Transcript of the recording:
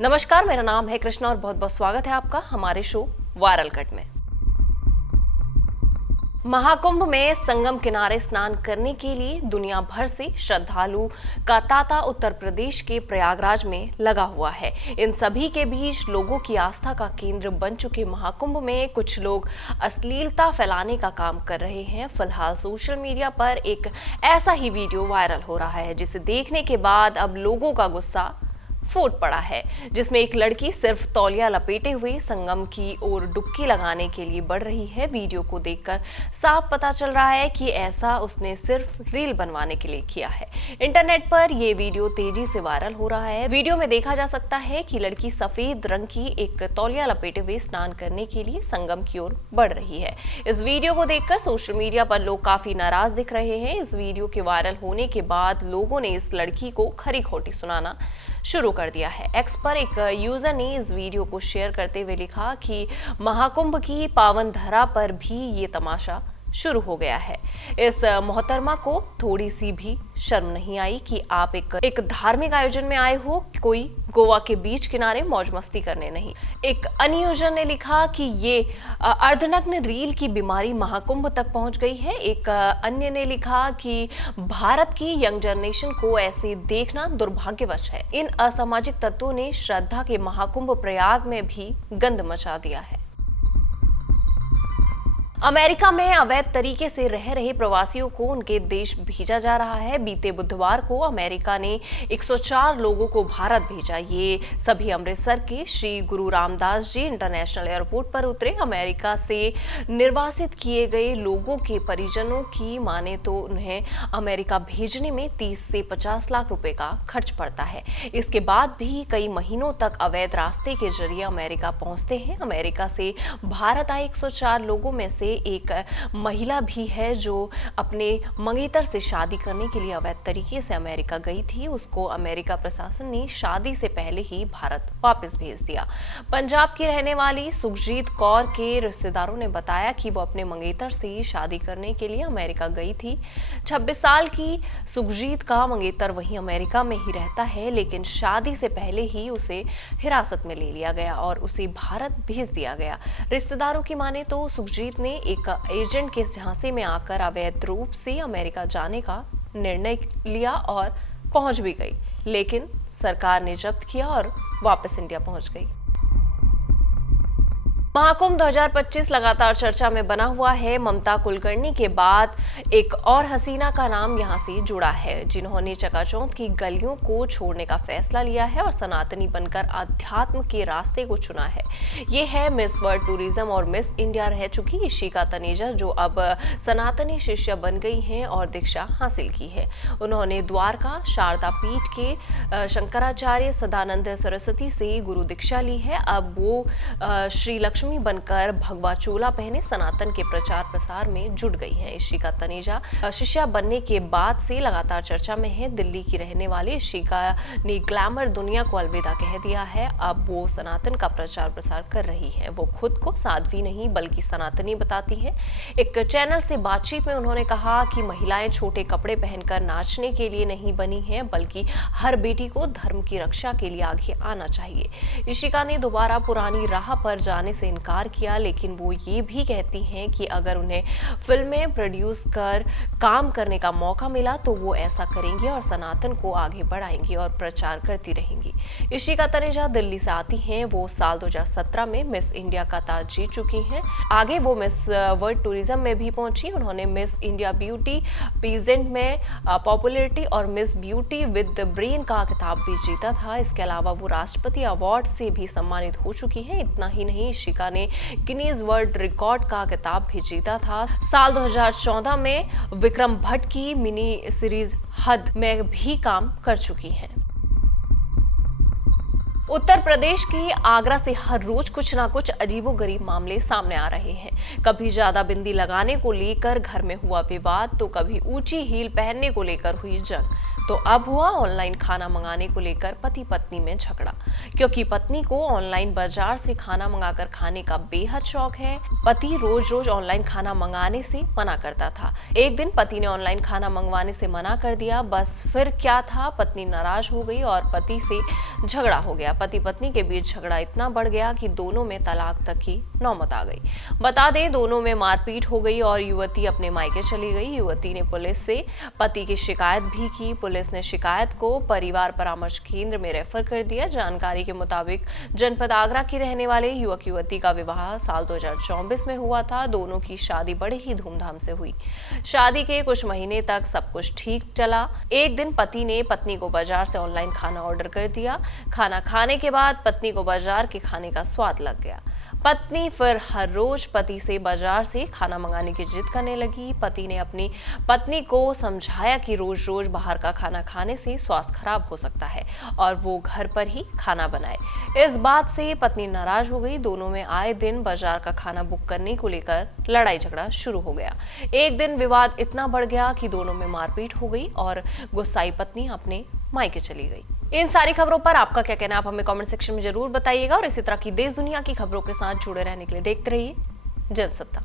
नमस्कार, मेरा नाम है कृष्णा और बहुत बहुत स्वागत है आपका हमारे शो वायरल कट में। महाकुंभ में संगम किनारे स्नान करने के लिए दुनिया भर से श्रद्धालु का तांता उत्तर प्रदेश के प्रयागराज में लगा हुआ है। इन सभी के बीच लोगों की आस्था का केंद्र बन चुके महाकुंभ में कुछ लोग अश्लीलता फैलाने का काम कर रहे हैं। फिलहाल सोशल मीडिया पर एक ऐसा ही वीडियो वायरल हो रहा है जिसे देखने के बाद अब लोगों का गुस्सा फूट पड़ा है, जिसमें एक लड़की सिर्फ तौलिया लपेटे हुए संगम की ओर डुबकी लगाने के लिए बढ़ रही है। वीडियो को देखकर साफ पता चल रहा है कि ऐसा उसने सिर्फ रील बनवाने के लिए किया है। इंटरनेट पर यह वीडियो तेजी से वायरल हो रहा है। वीडियो में देखा जा सकता है कि लड़की सफेद रंग की एक तौलिया लपेटे हुए स्नान करने के लिए संगम की ओर बढ़ रही है। इस वीडियो को देखकर सोशल मीडिया पर लोग काफी नाराज दिख रहे हैं। इस वीडियो के वायरल होने के बाद लोगों ने इस लड़की को खरी खोटी सुनाना शुरू कर दिया है। एक्स पर एक यूजर ने इस वीडियो को शेयर करते हुए लिखा कि महाकुंभ की पावन धरा पर भी ये तमाशा शुरू हो गया है। इस मोहतरमा को थोड़ी सी भी शर्म नहीं आई कि आप एक धार्मिक आयोजन में आए हो, कोई गोवा के बीच किनारे मौज मस्ती करने नहीं। एक अन्य यूजर ने लिखा कि ये अर्धनग्न रील की बीमारी महाकुंभ तक पहुंच गई है। एक अन्य ने लिखा कि भारत की यंग जनरेशन को ऐसे देखना दुर्भाग्यवश है। इन असामाजिक तत्वों ने श्रद्धा के महाकुंभ प्रयाग में भी गंद मचा दिया है। अमेरिका में अवैध तरीके से रह रहे प्रवासियों को उनके देश भेजा जा रहा है। बीते बुधवार को अमेरिका ने 104 लोगों को भारत भेजा। ये सभी अमृतसर के श्री गुरु रामदास जी इंटरनेशनल एयरपोर्ट पर उतरे। अमेरिका से निर्वासित किए गए लोगों के परिजनों की माने तो उन्हें अमेरिका भेजने में 30 से 50 लाख रुपए का खर्च पड़ता है। इसके बाद भी कई महीनों तक अवैध रास्ते के जरिए अमेरिका पहुंचते हैं। अमेरिका से भारत आए 104 लोगों में से एक महिला भी है जो अपने मंगेतर से शादी करने के लिए अवैध तरीके से अमेरिका गई थी। उसको अमेरिका प्रशासन ने शादी से पहले ही भारत वापस भेज दिया। पंजाब की रहने वाली सुखजीत कौर के रिश्तेदारों ने बताया कि वो अपने मंगेतर से शादी करने के लिए अमेरिका गई थी। 26 साल की सुखजीत का मंगेतर वहीं अमेरिका में ही रहता है, लेकिन शादी से पहले ही उसे हिरासत में ले लिया गया और उसे भारत भेज दिया गया। रिश्तेदारों की माने तो सुखजीत ने एक एजेंट के झांसे में आकर अवैध रूप से अमेरिका जाने का निर्णय लिया और पहुंच भी गई, लेकिन सरकार ने जब्त किया और वापस इंडिया पहुंच गई। महाकुंभ 2025 लगातार चर्चा में बना हुआ है। ममता कुलकर्णी के बाद एक और हसीना का नाम यहां से जुड़ा है, जिन्होंने चकाचौंध की गलियों को छोड़ने का फैसला लिया है और सनातनी बनकर अध्यात्म के रास्ते को चुना है। ये है मिस वर्ल्ड टूरिज्म और मिस इंडिया रह चुकी इशिका तनेजा, जो अब सनातनी शिष्य बन गई हैं और दीक्षा हासिल की है। उन्होंने द्वारका शारदा पीठ के शंकराचार्य सदानंद सरस्वती से गुरु दीक्षा ली है। अब वो श्री लक्ष्मी बनकर भगवा चोला पहने सनातन के प्रचार प्रसार में जुट गई हैं। इशिका तनेजा शिष्या बनने के बाद से लगातार चर्चा में है। दिल्ली की रहने वाली इशिका ने ग्लैमर दुनिया को अलविदा कह दिया है। अब वो सनातन का प्रचार प्रसार कर रही है। वो खुद को साध्वी नहीं बल्कि सनातनी बताती हैं। एक चैनल से बातचीत में उन्होंने कहा कि महिलाएं छोटे कपड़े पहनकर नाचने के लिए नहीं बनी हैं, बल्कि हर बेटी को धर्म की रक्षा के लिए आगे आना चाहिए। इशिका ने दोबारा पुरानी राह पर जाने से इनकार किया, लेकिन वो ये भी कहती हैं कि अगर उन्हें फिल्में प्रोड्यूस कर काम करने का मौका मिला तो वो ऐसा करेंगी और सनातन को आगे बढ़ाएंगी और प्रचार करती रहेंगी। इशिका तनेजा दिल्ली से आती हैं। वो साल 2017 में मिस इंडिया का ताज जीत चुकी हैं। आगे वो मिस वर्ल्ड टूरिज्म में भी पहुंची। उन्होंने मिस इंडिया ब्यूटी पीजेंट में पॉपुलरिटी और मिस ब्यूटी विद ब्रेन का खिताब भी जीता था। इसके अलावा वो राष्ट्रपति अवार्ड से भी सम्मानित हो चुकी हैं। इतना ही नहीं, इशिका ने गिनीज वर्ल्ड रिकॉर्ड का खिताब भी जीता था। साल 2014 में विक्रम भट्ट की मिनी सीरीज हद में भी काम कर चुकी हैं। उत्तर प्रदेश की आगरा से हर रोज कुछ ना कुछ अजीबोगरीब मामले सामने आ रहे हैं। कभी ज्यादा बिंदी लगाने को लेकर घर में हुआ विवाद, तो कभी ऊंची हील पहनने को लेकर हुई जंग, तो अब हुआ ऑनलाइन खाना मंगाने को लेकर पति पत्नी में झगड़ा, क्योंकि पत्नी को ऑनलाइन बाजार से खाना मंगाकर खाने का बेहद शौक है। पति रोज रोज ऑनलाइन खाना मंगाने से मना करता था। एक दिन पति ने ऑनलाइन खाना मंगवाने से मना कर दिया। बस फिर क्या था, पत्नी नाराज हो गई और पति से झगड़ा हो गया। पति पत्नी के बीच झगड़ा इतना बढ़ गया कि दोनों में तलाक तक की नौबत आ गई। बता दें, दोनों में मारपीट हो गई और युवती अपने मायके चली गई। युवती ने पुलिस से पति की शिकायत भी की। पुलिस ने शिकायत को परिवार परामर्श केंद्र में रेफर कर दिया। जानकारी के मुताबिक जनपद आगरा के रहने वाले युवक युवती का विवाह साल 2024 में हुआ था। दोनों की शादी बड़े ही धूमधाम से हुई। शादी के कुछ महीने तक सब कुछ ठीक चला। एक दिन पति ने पत्नी को बाजार से ऑनलाइन खाना ऑर्डर कर दिया। खाना खाने के बाद पत्नी को बाजार के खाने का स्वाद लग गया। पत्नी फिर हर रोज पति से बाजार से खाना मंगाने की जिद करने लगी। पति ने अपनी पत्नी को समझाया कि रोज रोज बाहर का खाना खाने से स्वास्थ्य खराब हो सकता है और वो घर पर ही खाना बनाए। इस बात से पत्नी नाराज हो गई। दोनों में आए दिन बाजार का खाना बुक करने को लेकर लड़ाई झगड़ा शुरू हो गया। एक दिन विवाद इतना बढ़ गया कि दोनों में मारपीट हो गई और गुस्साई पत्नी अपने मायके चली गई। इन सारी खबरों पर आपका क्या कहना है, आप हमें कमेंट सेक्शन में जरूर बताइएगा और इसी तरह की देश दुनिया की खबरों के साथ जुड़े रहने के लिए देखते रहिए जनसत्ता।